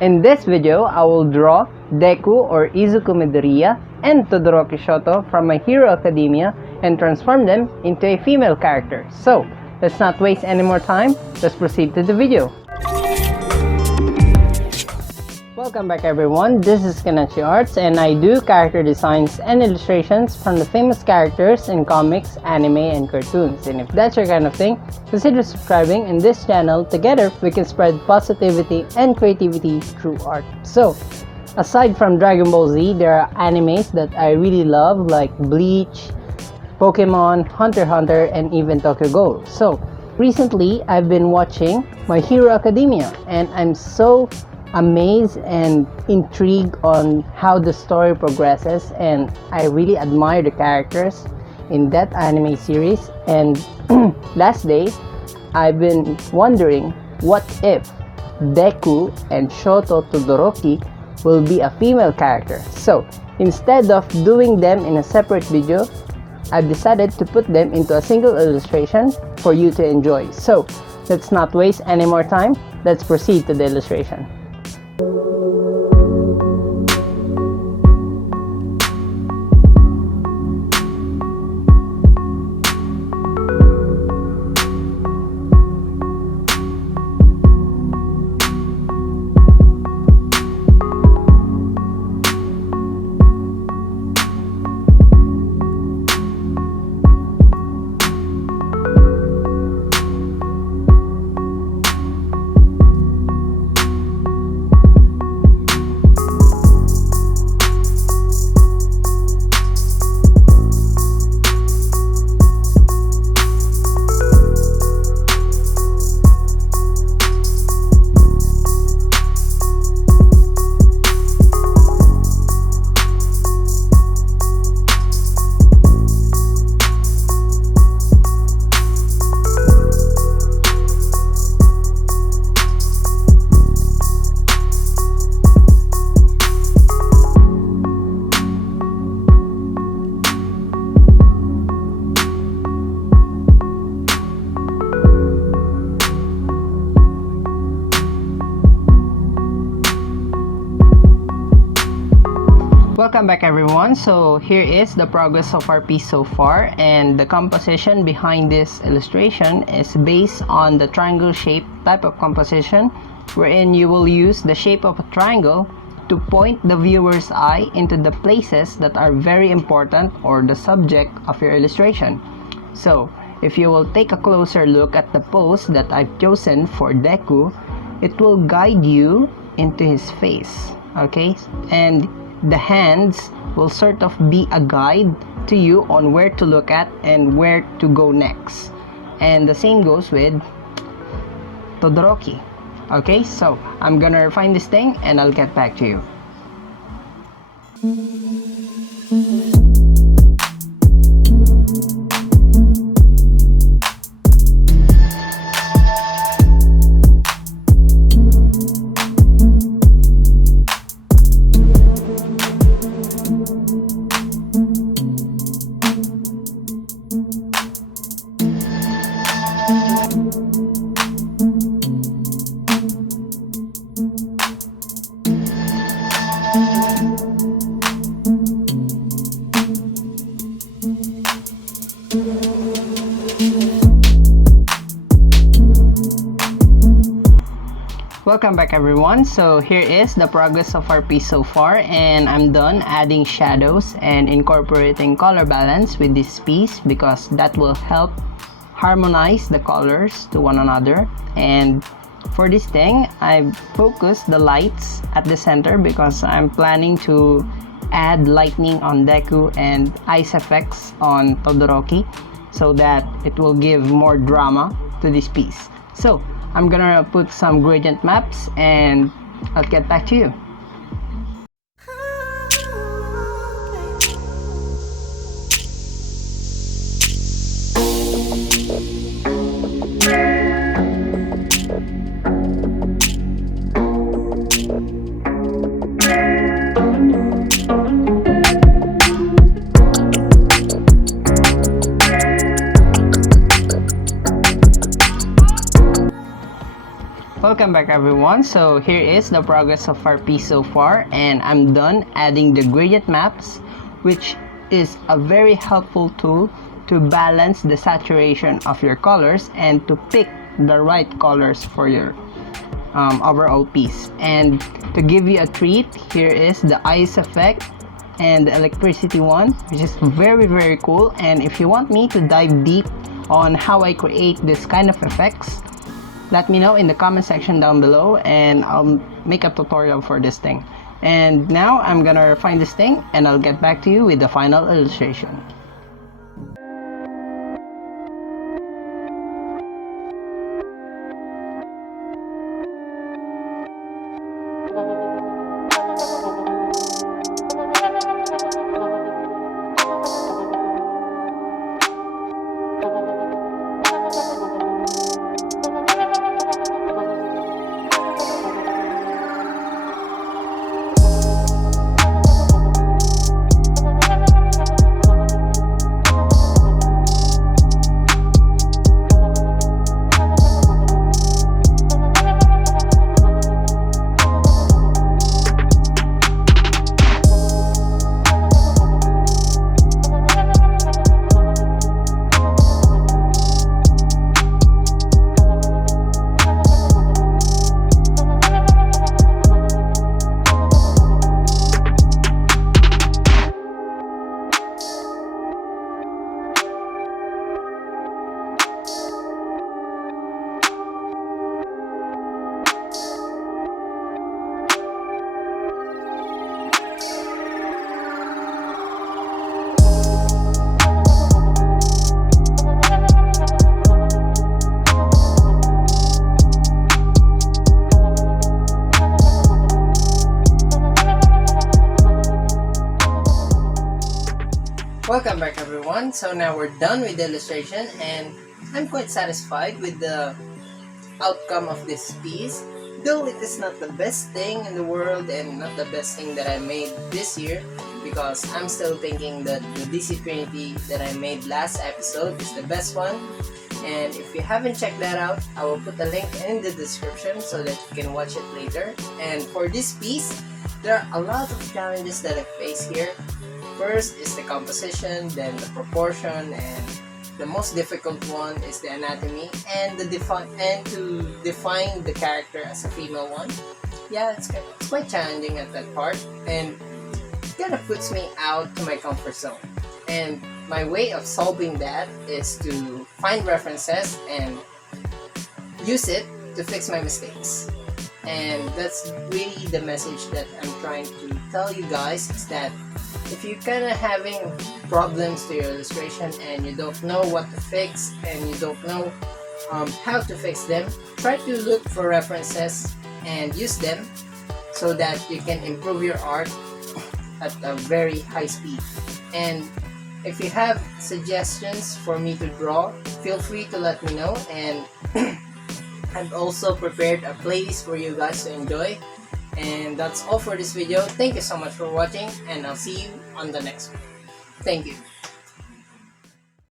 In this video, I will draw Deku or Izuku Midoriya and Todoroki Shoto from My Hero Academia and transform them into a female character. So, let's not waste any more time, let's proceed to the video. Welcome back everyone, this is Kanachi Arts and I do character designs and illustrations from the famous characters in comics, anime, and cartoons. And if that's your kind of thing, consider subscribing in this channel. Together, we can spread positivity and creativity through art. So, aside from Dragon Ball Z, there are animes that I really love like Bleach, Pokemon, Hunter x Hunter, and even Tokyo Ghoul. So, recently, I've been watching My Hero Academia and I'm so amazed and intrigued on how the story progresses, and I really admire the characters in that anime series. And last day I've been wondering, what if Deku and Shoto Todoroki will be a female character? So instead of doing them in a separate video, I've decided to put them into a single illustration for you to enjoy. So let's not waste any more time, let's proceed to the illustration. Welcome back everyone. So here is the progress of our piece so far, and the composition behind this illustration is based on the triangle shape type of composition, wherein you will use the shape of a triangle to point the viewer's eye into the places that are very important or the subject of your illustration. So if you will take a closer look at the pose that I've chosen for Deku, it will guide you into his face, okay? And the hands will sort of be a guide to you on where to look at and where to go next. And the same goes with Todoroki. Okay, so I'm gonna refine this thing and I'll get back to you. Welcome back everyone. So here is the progress of our piece so far, and I'm done adding shadows and incorporating color balance with this piece because that will help harmonize the colors to one another. And for this thing, I focused the lights at the center because I'm planning to add lightning on Deku and ice effects on Todoroki so that it will give more drama to this piece. So I'm gonna put some gradient maps and I'll get back to you. Welcome back everyone. So here is the progress of our piece so far, and I'm done adding the gradient maps, which is a very helpful tool to balance the saturation of your colors and to pick the right colors for your overall piece. And to give you a treat, here is the ice effect and the electricity one, which is very cool. And if you want me to dive deep on how I create this kind of effects, let me know in the comment section down below and I'll make a tutorial for this thing. And now I'm gonna refine this thing and I'll get back to you with the final illustration. Welcome back everyone. So now we're done with the illustration and I'm quite satisfied with the outcome of this piece, though it is not the best thing in the world and not the best thing that I made this year, because I'm still thinking that the DC Trinity that I made last episode is the best one. And if you haven't checked that out, I will put a link in the description so that you can watch it later. And for this piece, there are a lot of challenges that I face here. First is the composition, then the proportion, and the most difficult one is the anatomy and to define the character as a female one. Yeah, it's quite challenging at that part, and it kind of puts me out to my comfort zone. And my way of solving that is to find references and use it to fix my mistakes. And that's really the message that I'm trying to tell you guys, is that if you're kind of having problems to your illustration and you don't know what to fix and you don't know how to fix them, try to look for references and use them so that you can improve your art at a very high speed. And if you have suggestions for me to draw, feel free to let me know, and I've also prepared a playlist for you guys to enjoy. And that's all for this video. Thank you so much for watching, and I'll see you on the next one. Thank you.